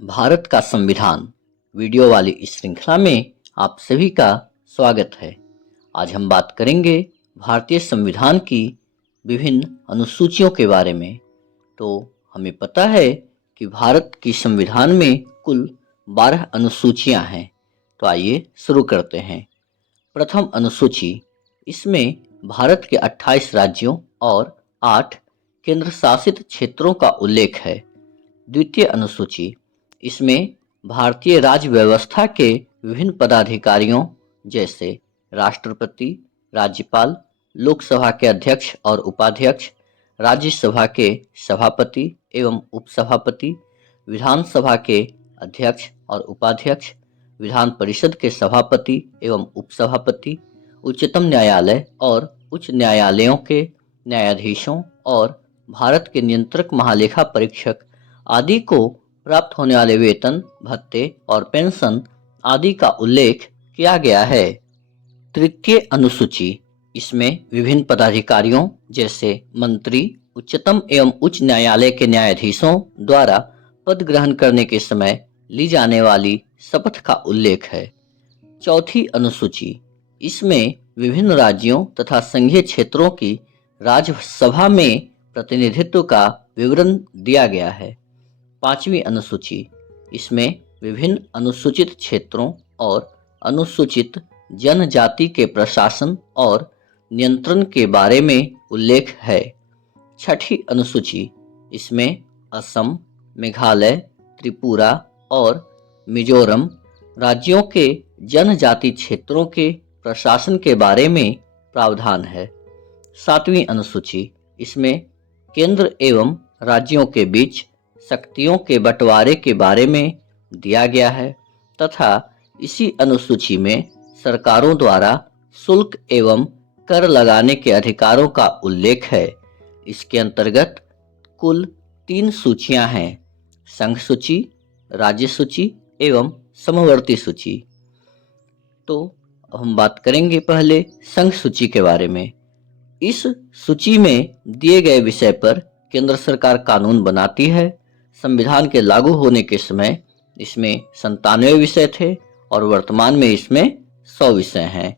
भारत का संविधान वीडियो वाली इस श्रृंखला में आप सभी का स्वागत है। आज हम बात करेंगे भारतीय संविधान की विभिन्न अनुसूचियों के बारे में। तो हमें पता है कि भारत की संविधान में कुल 12 अनुसूचियां हैं। तो आइए शुरू करते हैं। प्रथम अनुसूची, इसमें भारत के 28 राज्यों और 8 केंद्र शासित क्षेत्रों का उल्लेख है। द्वितीय अनुसूची, इसमें भारतीय राज्य व्यवस्था के विभिन्न पदाधिकारियों जैसे राष्ट्रपति, राज्यपाल, लोकसभा के अध्यक्ष और उपाध्यक्ष, राज्यसभा के सभापति एवं उपसभापति, विधानसभा के अध्यक्ष और उपाध्यक्ष, विधान परिषद के सभापति एवं उपसभापति, उच्चतम न्यायालय और उच्च न्यायालयों के न्यायाधीशों और भारत के नियंत्रक महालेखा परीक्षक आदि को प्राप्त होने वाले वेतन, भत्ते और पेंशन आदि का उल्लेख किया गया है। तृतीय अनुसूची, इसमें विभिन्न पदाधिकारियों जैसे मंत्री, उच्चतम एवं उच्च न्यायालय के न्यायाधीशों द्वारा पद ग्रहण करने के समय ली जाने वाली शपथ का उल्लेख है। चौथी अनुसूची, इसमें विभिन्न राज्यों तथा संघीय क्षेत्रों की राज्यसभा में प्रतिनिधित्व का विवरण दिया गया है। पांचवी अनुसूची, इसमें विभिन्न अनुसूचित क्षेत्रों और अनुसूचित जनजाति के प्रशासन और नियंत्रण के बारे में उल्लेख है। छठी अनुसूची, इसमें असम, मेघालय, त्रिपुरा और मिजोरम राज्यों के जनजाति क्षेत्रों के प्रशासन के बारे में प्रावधान है। सातवीं अनुसूची, इसमें केंद्र एवं राज्यों के बीच शक्तियों के बंटवारे के बारे में दिया गया है तथा इसी अनुसूची में सरकारों द्वारा शुल्क एवं कर लगाने के अधिकारों का उल्लेख है। इसके अंतर्गत कुल 3 सूचियां हैं: संघ सूची, राज्य सूची एवं समवर्ती सूची। तो हम बात करेंगे पहले संघ सूची के बारे में। इस सूची में दिए गए विषय पर केंद्र सरकार कानून बनाती है। संविधान के लागू होने के समय इसमें 97 विषय थे और वर्तमान में इसमें 100 विषय हैं।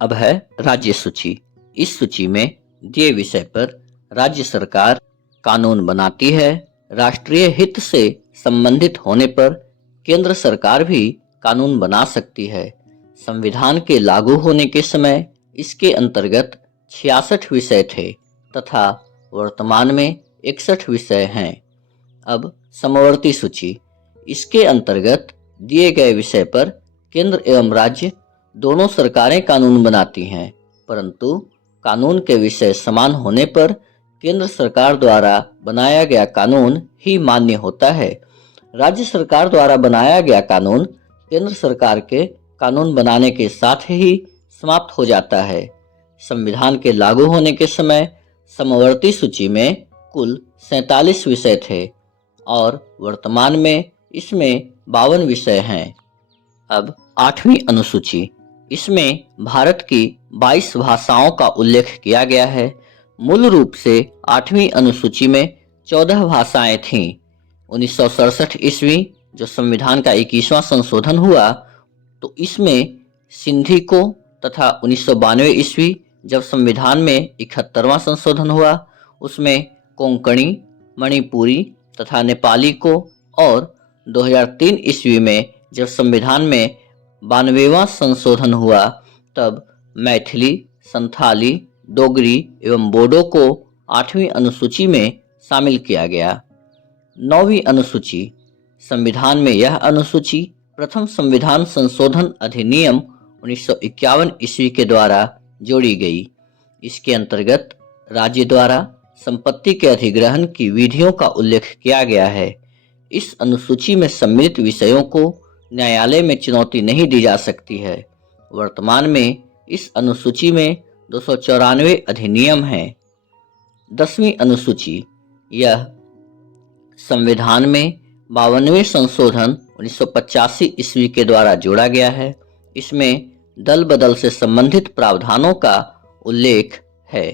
अब है राज्य सूची। इस सूची में दिए विषय पर राज्य सरकार कानून बनाती है। राष्ट्रीय हित से संबंधित होने पर केंद्र सरकार भी कानून बना सकती है। संविधान के लागू होने के समय इसके अंतर्गत 66 विषय थे तथा वर्तमान में 61 विषय हैं। अब समवर्ती सूची, इसके अंतर्गत दिए गए विषय पर केंद्र एवं राज्य दोनों सरकारें कानून बनाती हैं, परंतु कानून के विषय समान होने पर केंद्र सरकार द्वारा बनाया गया कानून ही मान्य होता है। राज्य सरकार द्वारा बनाया गया कानून केंद्र सरकार के कानून बनाने के साथ ही समाप्त हो जाता है। संविधान के लागू होने के समय समवर्ती सूची में कुल 47 विषय थे और वर्तमान में इसमें 52 विषय हैं। अब 8वीं अनुसूची, इसमें भारत की 22 भाषाओं का उल्लेख किया गया है। मूल रूप से 8वीं अनुसूची में 14 भाषाएं थीं। 1967 ईस्वी जो संविधान का 21वां संशोधन हुआ तो इसमें सिंधी को तथा 1992 ईस्वी जब संविधान में 71वां संशोधन हुआ उसमें कोंकणी, मणिपुरी तथा नेपाली को, और 2003 ईस्वी में जब संविधान में 92वां संशोधन हुआ तब मैथिली, संथाली, डोगरी एवं बोडो को 8वीं अनुसूची में शामिल किया गया। 9वीं अनुसूची, संविधान में यह अनुसूची प्रथम संविधान संशोधन अधिनियम 1951 ईस्वी के द्वारा जोड़ी गई। इसके अंतर्गत राज्य द्वारा संपत्ति के अधिग्रहण की विधियों का उल्लेख किया गया है। इस अनुसूची में सम्मिलित विषयों को न्यायालय में चुनौती नहीं दी जा सकती है। वर्तमान में इस अनुसूची में 294 अधिनियम हैं। 10वीं अनुसूची, यह संविधान में 52वें संशोधन 1985 ईस्वी के द्वारा जोड़ा गया है। इसमें दल बदल से संबंधित प्रावधानों का उल्लेख है।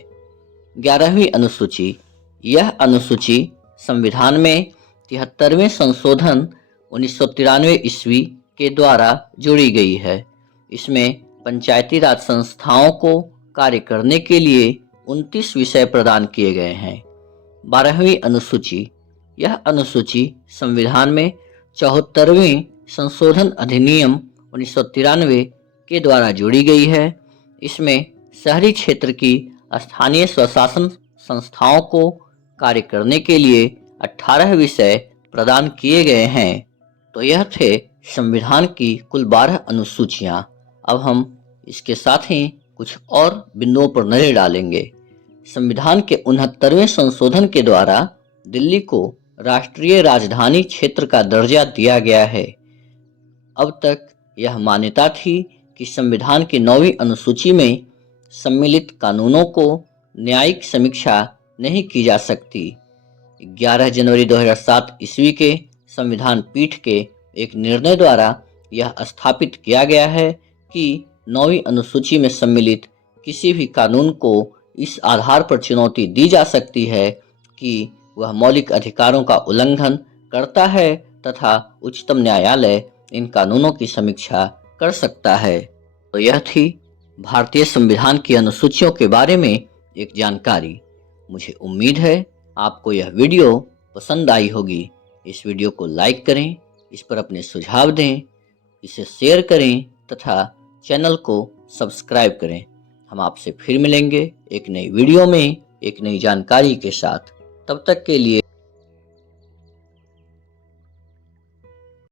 11वीं अनुसूची, यह अनुसूची संविधान में 73वें संशोधन 1993 ईस्वी के द्वारा जोड़ी गई है। इसमें पंचायती राज संस्थाओं को कार्य करने के लिए 29 विषय प्रदान किए गए हैं। 12वीं अनुसूची, यह अनुसूची संविधान में 74वें संशोधन अधिनियम 1993 के द्वारा जोड़ी गई है। इसमें शहरी क्षेत्र की स्थानीय स्वशासन संस्थाओं को कार्य करने के लिए 18 विषय प्रदान किए गए हैं। तो यह थे संविधान की कुल 12 अनुसूचियां। अब हम इसके साथ ही कुछ और बिंदुओं पर नजर डालेंगे। संविधान के 69वें संशोधन के द्वारा दिल्ली को राष्ट्रीय राजधानी क्षेत्र का दर्जा दिया गया है। अब तक यह मान्यता थी कि संविधान की 9वीं अनुसूची में सम्मिलित कानूनों को न्यायिक समीक्षा नहीं की जा सकती। 11 जनवरी 2007 ईस्वी के संविधान पीठ के एक निर्णय द्वारा यह स्थापित किया गया है कि 9वीं अनुसूची में सम्मिलित किसी भी कानून को इस आधार पर चुनौती दी जा सकती है कि वह मौलिक अधिकारों का उल्लंघन करता है तथा उच्चतम न्यायालय इन कानूनों की समीक्षा कर सकता है। तो यह थी भारतीय संविधान की अनुसूचियों के बारे में एक जानकारी। मुझे उम्मीद है आपको यह वीडियो पसंद आई होगी। इस वीडियो को लाइक करें, इस पर अपने सुझाव दें, इसे शेयर करें तथा चैनल को सब्सक्राइब करें। हम आपसे फिर मिलेंगे एक नई वीडियो में एक नई जानकारी के साथ। तब तक के लिए